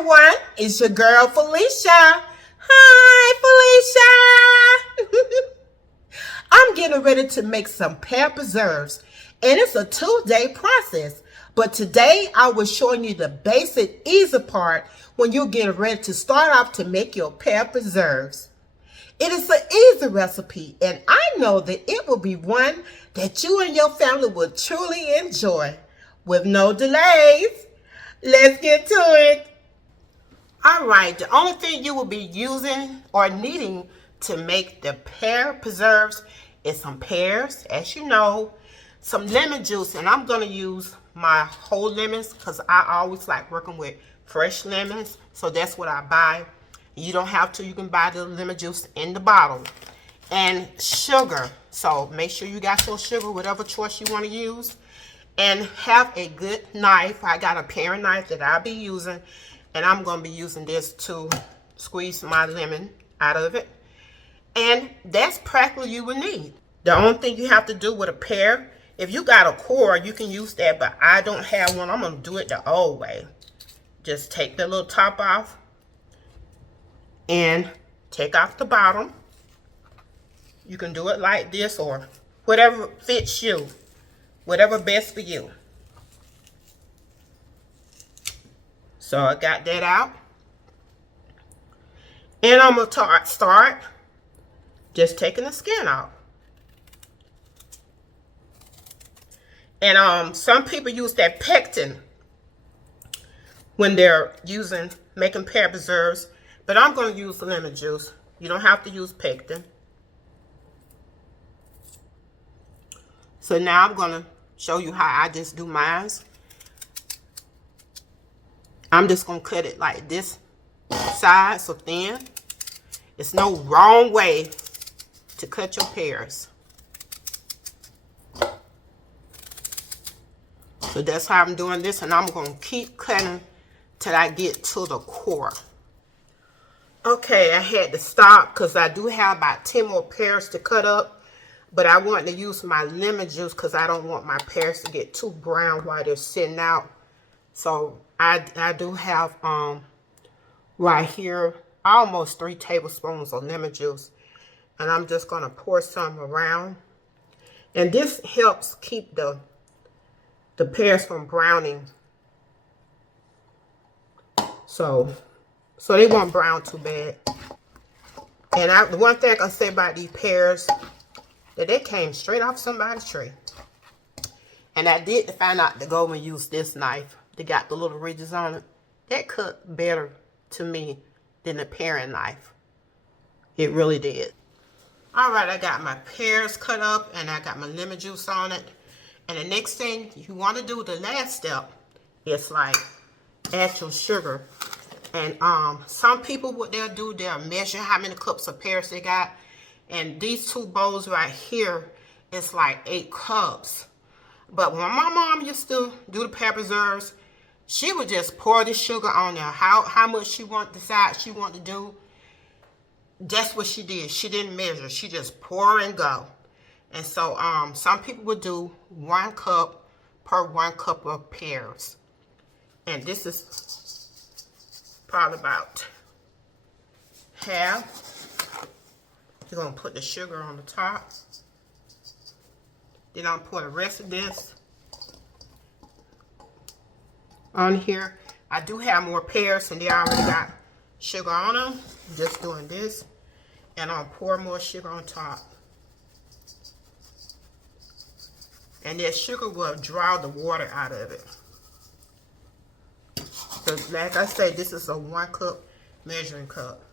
everyone, it's your girl Felicia. Hi Felicia. I'm getting ready to make some pear preserves and it's a 2-day process. But today I was showing you the basic easy part when you're getting ready to start off to make your pear preserves. It is an easy recipe and I know that it will be one that you and your family will truly enjoy. With no delays, let's get to it. All right, the only thing you will be using or needing to make the pear preserves is some pears, as you know, some lemon juice, and I'm going to use my whole lemons because I always like working with fresh lemons, so that's what I buy. You don't have to, you can buy the lemon juice in the bottle. And sugar, so make sure you got your sugar, whatever choice you want to use. And have a good knife. I got a paring knife that I'll be using. And I'm going to be using this to squeeze my lemon out of it. And that's practically you will need. The only thing you have to do with a pear, if you got a core, you can use that. But I don't have one. I'm going to do it the old way. Just take the little top off. And take off the bottom. You can do it like this or whatever fits you. Whatever best for you. So I got that out. And I'm going to start just taking the skin out. And some people use that pectin when they're making pear preserves. But I'm going to use lemon juice. You don't have to use pectin. So now I'm going to show you how I just do mine. I'm just going to cut it like this side, so thin. There's no wrong way to cut your pears. So that's how I'm doing this, and I'm going to keep cutting till I get to the core. Okay, I had to stop because I do have about 10 more pears to cut up, but I want to use my lemon juice because I don't want my pears to get too brown while they're sitting out. So I do have right here almost 3 tablespoons of lemon juice, and I'm just going to pour some around. And this helps keep the pears from browning, so they won't brown too bad. And the one thing I can say about these pears, that they came straight off somebody's tree. And I did find out to go and use this knife. They got the little ridges on it. That cut better to me than the paring knife. It really did. All right, I got my pears cut up and I got my lemon juice on it. And the next thing you want to do, the last step, is like add your sugar. And some people, what they'll do, they'll measure how many cups of pears they got. And these 2 bowls right here, it's like 8 cups. But when my mom used to do the pear preserves, she would just pour the sugar on there. How much she decide she want to do, that's what she did. She didn't measure. She just pour and go. And so some people would do 1 cup per 1 cup of pears. And this is probably about half. You're going to put the sugar on the top. Then I'll pour the rest of this on here. I do have more pears and they already got sugar on them. Just doing this. And I'll pour more sugar on top. And that sugar will draw the water out of it. Because like I said, this is a 1 cup measuring cup.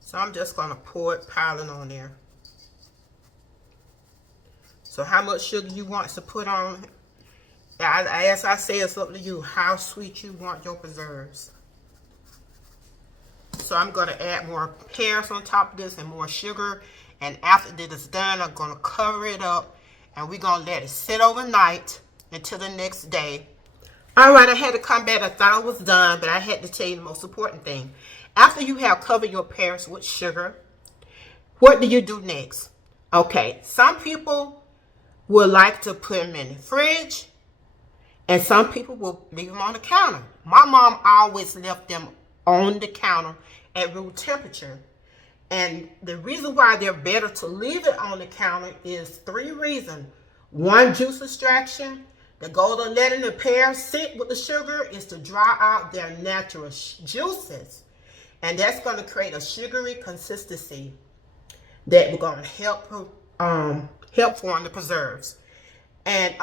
So I'm just going to pour it, piling on there. So how much sugar you want to put on, as I say, it's up to you how sweet you want your preserves. So I'm going to add more pears on top of this and more sugar. And after this is done, I'm going to cover it up. And we're going to let it sit overnight until the next day. All right, I had to come back. I thought it was done, but I had to tell you the most important thing. After you have covered your pears with sugar, what do you do next? Okay, some people would like to put them in the fridge And some people will leave them on the counter. My mom always left them on the counter at room temperature. And the reason why they're better to leave it on the counter is 3 reasons. 1, juice extraction. The goal of letting the pear sit with the sugar is to dry out their natural juices. And that's going to create a sugary consistency that we're going to help form the preserves. And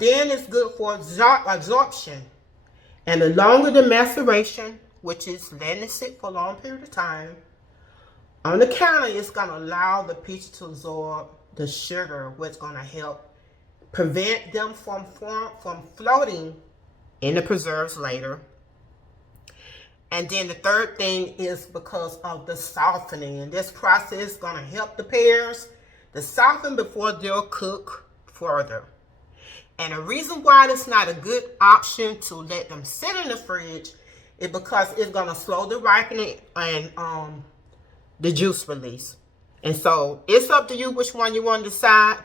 then it's good for absorption. And the longer the maceration, which is letting it sit for a long period of time, on the counter, it's going to allow the peach to absorb the sugar, which is going to help prevent them from floating in the preserves later. And then the third thing is because of the softening. And this process is going to help the pears to soften before they'll cook further. And the reason why it's not a good option to let them sit in the fridge is because it's going to slow the ripening and the juice release. And so it's up to you which one you want to decide,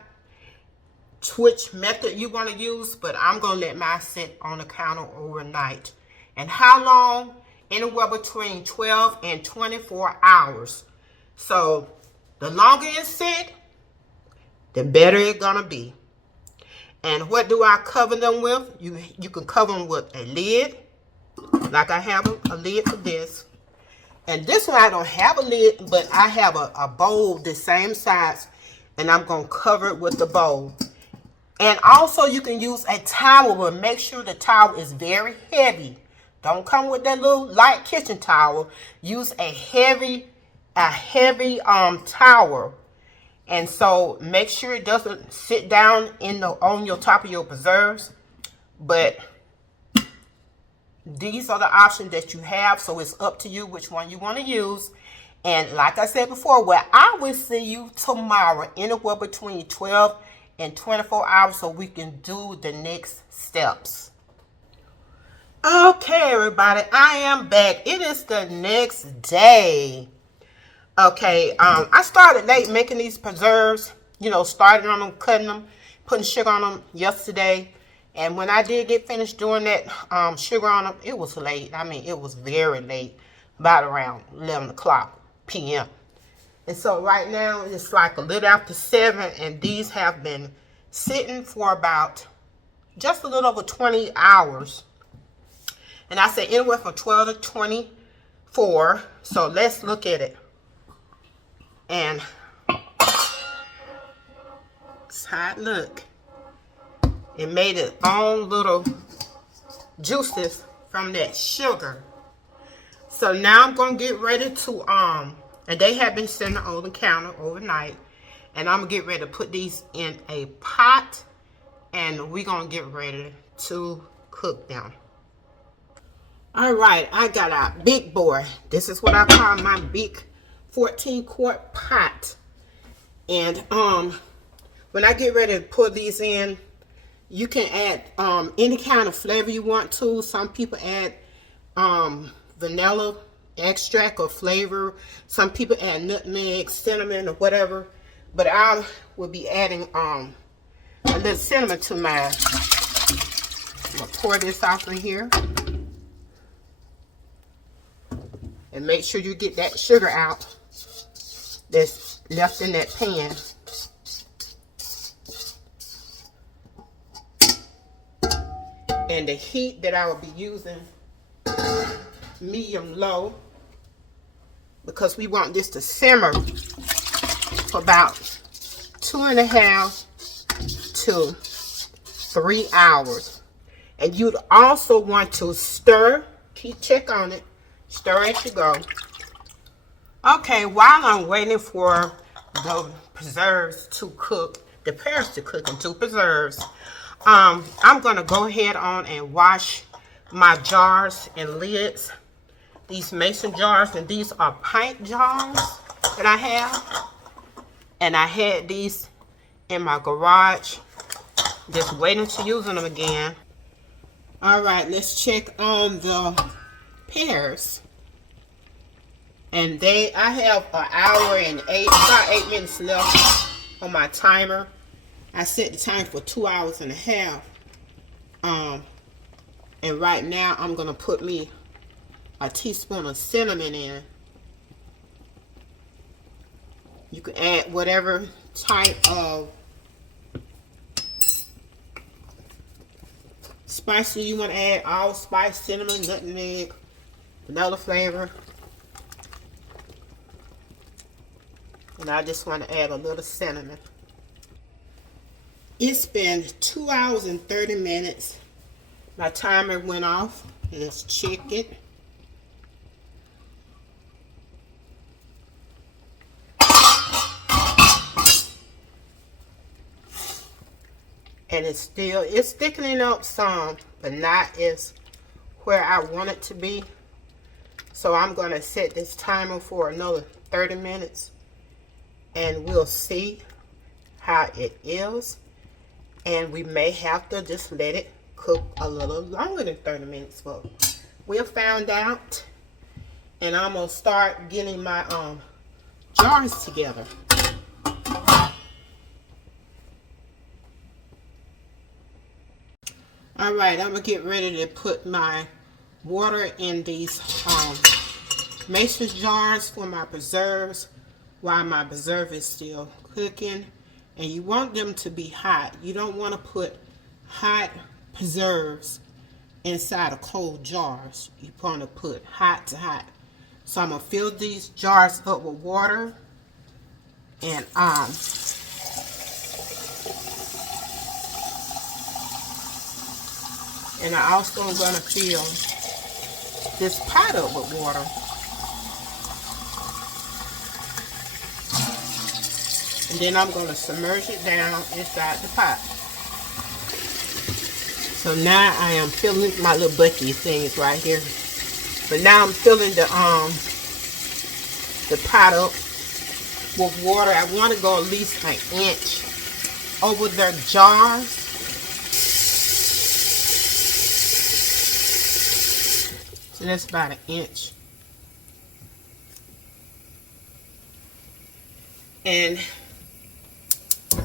which method you want to use, but I'm going to let mine sit on the counter overnight. And how long? Anywhere between 12 and 24 hours. So the longer it sit, the better it's going to be. And what do I cover them with? You can cover them with a lid, like I have a lid for this. And this one I don't have a lid, but I have a bowl the same size, and I'm going to cover it with the bowl. And also you can use a towel, but make sure the towel is very heavy. Don't come with that little light kitchen towel. Use a heavy towel. And so make sure it doesn't sit down on your top of your preserves. But these are the options that you have, so it's up to you which one you want to use. And like I said before, well, I will see you tomorrow, anywhere between 12 and 24 hours, so we can do the next steps. Okay, everybody, I am back. It is the next day. Okay, I started late making these preserves, starting on them, cutting them, putting sugar on them yesterday. And when I did get finished doing that sugar on them, it was late. I mean, it was very late, about around 11 o'clock p.m. And so right now, it's like a little after 7, and these have been sitting for about just a little over 20 hours. And I said anywhere from 12 to 24. So let's look at it. And that's how it look. It made its own little juices from that sugar. So now I'm going to get ready to, and they have been sitting on the counter overnight. And I'm going to get ready to put these in a pot. And we're going to get ready to cook them. All right, I got a big boy. This is what I call my big 14-quart pot. And when I get ready to put these in, you can add any kind of flavor you want to. Some people add vanilla extract or flavor. Some people add nutmeg, cinnamon, or whatever. But I will be adding a little cinnamon to mine. I'm going to pour this off in here. And make sure you get that sugar out that's left in that pan. And the heat that I will be using, medium low, because we want this to simmer for about 2.5 to 3 hours. And you'd also want to stir, check on it, stir as you go. Okay, while I'm waiting for the preserves to cook, the pears to cook into preserves, I'm going to go ahead on and wash my jars and lids. These mason jars, and these are pint jars that I have. And I had these in my garage, just waiting to use them again. All right, let's check on the pears. And I have an hour and about 8 minutes left on my timer. I set the timer for 2.5 hours. And right now I'm going to put me a teaspoon of cinnamon in. You can add whatever type of spices you want to add. Allspice, cinnamon, nutmeg, vanilla flavor. And I just want to add a little cinnamon. It's been 2 hours and 30 minutes. My timer went off. Let's check it. And it's thickening up some, but not as where I want it to be. So I'm going to set this timer for another 30 minutes. And we'll see how it is. And we may have to just let it cook a little longer than 30 minutes. But we'll find out. And I'm going to start getting my jars together. Alright, I'm going to get ready to put my water in these mason jars for my preserves while my preserve is still cooking. And you want them to be hot. You don't want to put hot preserves inside of cold jars. You want to put hot to hot. So I'm going to fill these jars up with water. And I also am going to fill this pot up with water. And then I'm going to submerge it down inside the pot. So now I am filling my little bucket things right here. But now I'm filling the pot up with water. I want to go at least an inch over the jars. So that's about an inch. And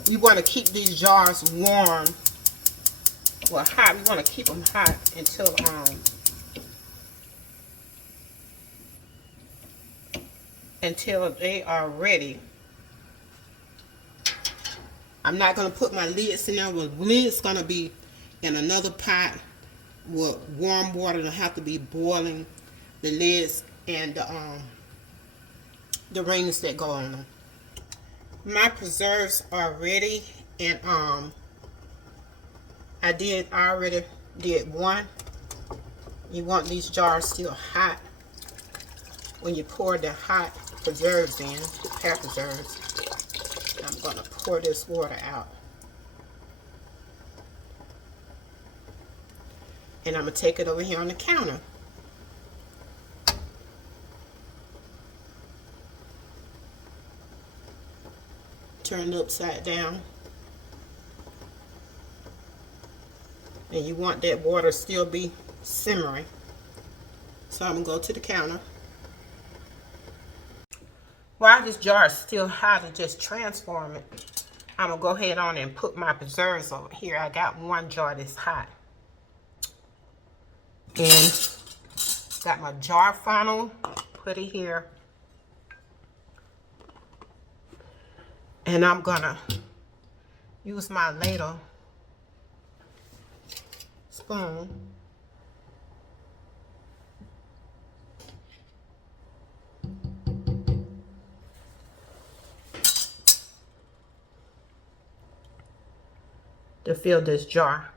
you want to keep these jars warm. Well, hot. We want to keep them hot until they are ready. I'm not going to put my lids in there. The lid's going to be in another pot with warm water. It'll have to be boiling the lids and the rings that go on them. My preserves are ready, and I already did one. You want these jars still hot when you pour the hot preserves in, the pear preserves. I'm going to pour this water out. And I'm going to take it over here on the counter. Turn it upside down. And you want that water still be simmering. So I'm going to go to the counter. While this jar is still hot and just transform it, I'm going to go ahead on and put my preserves over here. I got one jar that's hot. And got my jar funnel, put it here. And I'm gonna use my ladle spoon to fill this jar.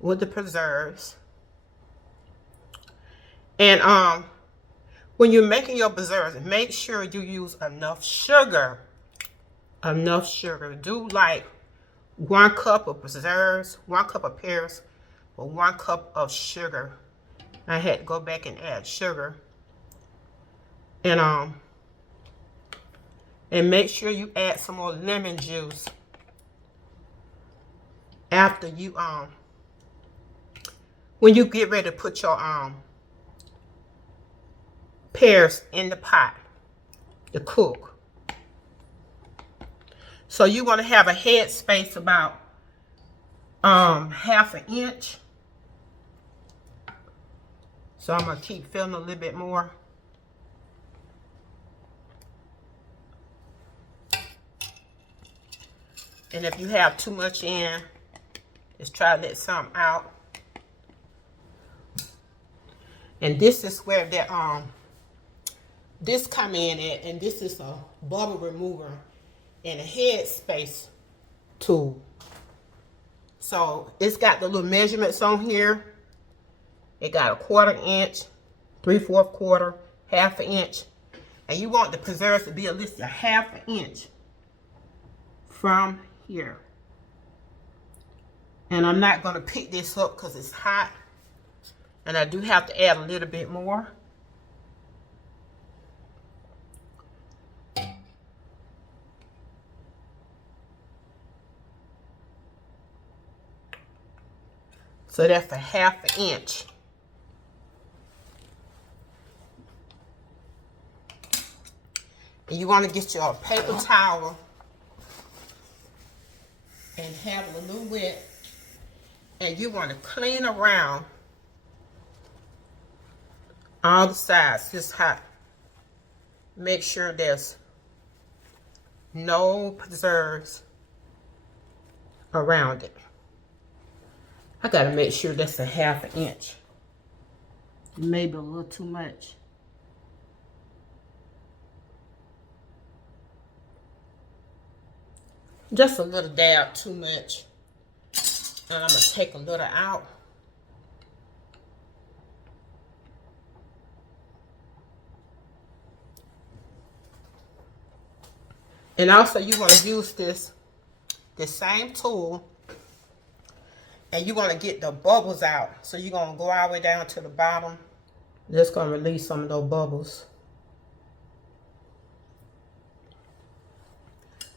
With the preserves. And when you're making your preserves, make sure you use enough sugar. Enough sugar. Do like 1 cup of preserves, 1 cup of pears, or 1 cup of sugar. I had to go back and add sugar. And make sure you add some more lemon juice after you when you get ready to put your pears in the pot to cook. So you want to have a head space about half an inch. So I'm going to keep filling a little bit more. And if you have too much in, just try to let some out. And this is where that this come in at, and this is a bubble remover and a head space tool. So it's got the little measurements on here. It got 1/4 inch, 3/4 quarter, half an inch. And you want the preserves to be at least a half an inch from here. And I'm not going to pick this up because it's hot. And I do have to add a little bit more. So that's a half an inch. And you want to get your paper towel and have it a little wet. And you want to clean around all the sides, just hot. Make sure there's no preserves around it. I gotta make sure that's a half an inch. Maybe a little too much. Just a little dab too much. And I'm gonna take a little out. And also you want to use this same tool, and you want to get the bubbles out. So you're going to go all the way down to the bottom. Just going to release some of those bubbles.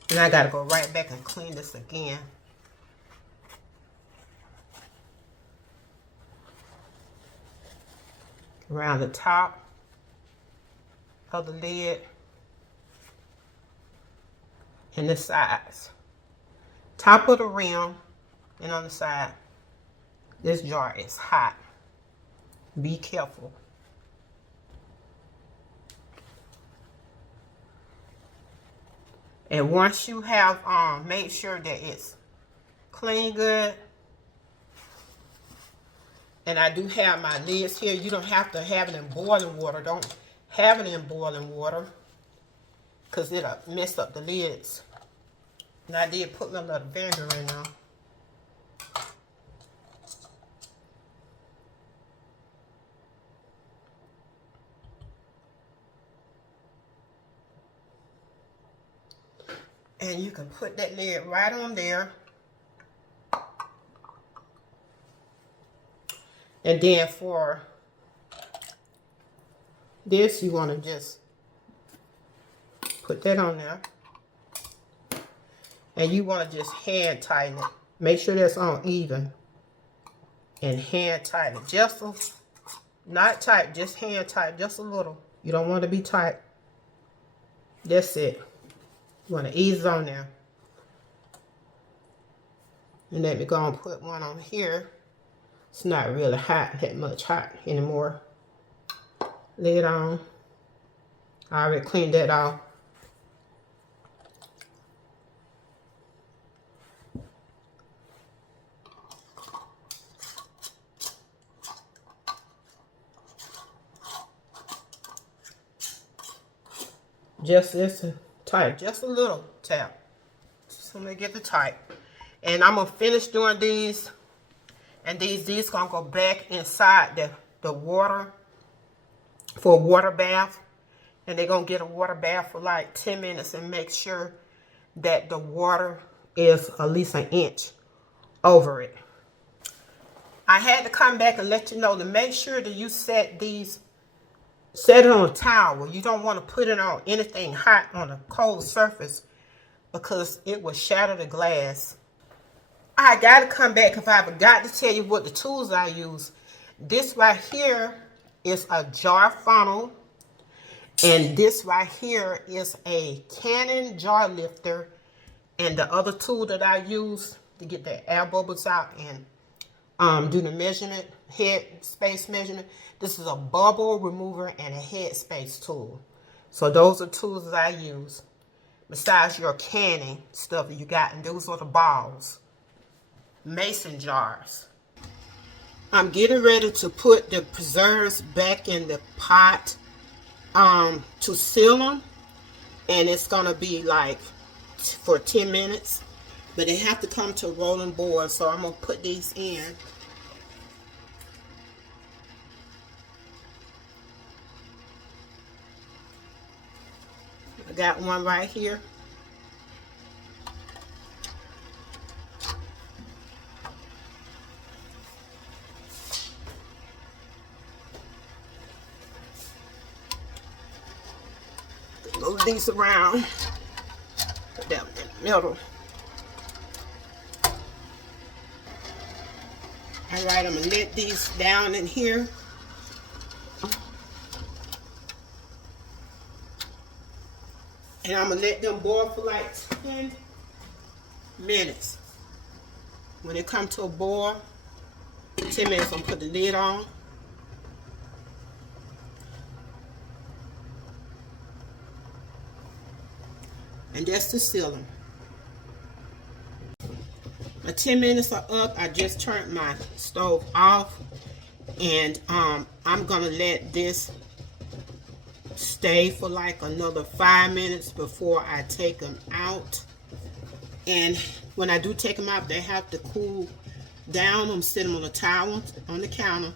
And I got to go right back and clean this again. Around the top of the lid. And the sides. Top of the rim and on the side. This jar is hot. Be careful. And once you have made sure that it's clean good. And I do have my lids here. You don't have to have it in boiling water. Don't have it in boiling water, because it'll mess up the lids. And I did put my little vinegar in now. And you can put that lid right on there. And then for this, you want to just put that on there. And you want to just hand tighten it. Make sure that's on even. And hand tighten it. Just a, not tight, just hand tight, just a little. You don't want to be tight. That's it. You want to ease on there. And let me go and put one on here. It's not really hot, that much hot anymore. Lid on. I already cleaned that off. Just this tight, just a little tap. So I'm gonna get the tight. And I'm gonna finish doing these. And these gonna go back inside the water for a water bath. And they're gonna get a water bath for like 10 minutes and make sure that the water is at least an inch over it. I had to come back and let you know to make sure that you set it on a towel. You don't want to put it on anything hot on a cold surface, because it will shatter the glass. I gotta come back if I forgot to tell you what the tools I use. This right here is a jar funnel, and this right here is a Canon jar lifter, And the other tool that I use to get the air bubbles out and do the measurement, head space measurement, this is a bubble remover and a head space tool. So those are tools that I use. Besides your canning stuff that you got, and those are the balls. Mason jars. I'm getting ready to put the preserves back in the pot to seal them. And it's going to be like for 10 minutes. But they have to come to a rolling board, so I'm going to put these in. I got one right here. Move these around. Put that in the middle. Alright, I'm going to let these down in here. And I'm going to let them boil for like 10 minutes. When it comes to a boil, 10 minutes, I'm going to put the lid on. And that's to seal them. My 10 minutes are up. I just turned my stove off. And I'm going to let this stay for like another 5 minutes before I take them out. And when I do take them out, they have to cool down. I'm sitting on a towel on the counter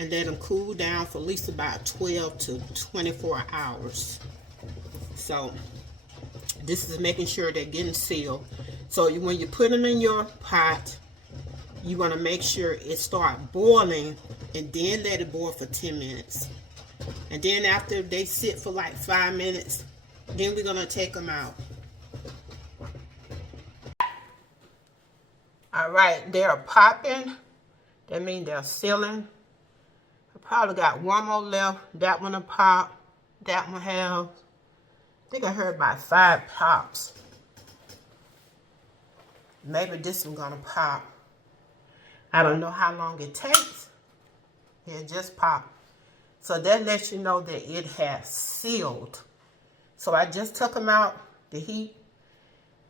and let them cool down for at least about 12 to 24 hours. So this is making sure they're getting sealed. So when you put them in your pot, you want to make sure it starts boiling and then let it boil for 10 minutes. And then after they sit for like 5 minutes, then we're going to take them out. All right, they're popping. That means they're sealing. I probably got one more left. That one will pop. That one has. I think I heard about 5 pops. Maybe this one's gonna pop. I don't know how long it takes. It just popped. So that lets you know that it has sealed. So I just took them out the heat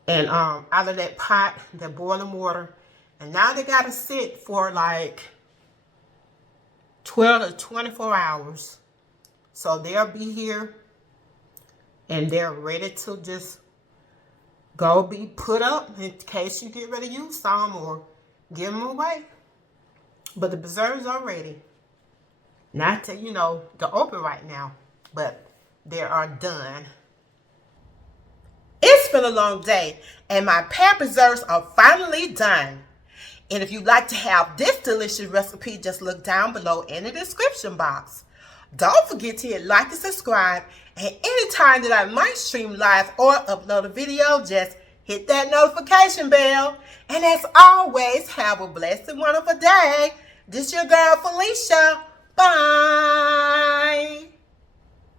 and out of that pot, that boiling water. And now they gotta sit for like 12 to 24 hours. So they'll be here and they're ready to just go be put up in case you get ready to use some or give them away. But the preserves are ready. Not to, to open right now, but they are done. It's been a long day, and my pear preserves are finally done. And if you'd like to have this delicious recipe, just look down below in the description box. Don't forget to hit like and subscribe. And anytime that I might stream live or upload a video, just hit that notification bell. And as always, have a blessed and wonderful day. This your girl, Felicia. Bye.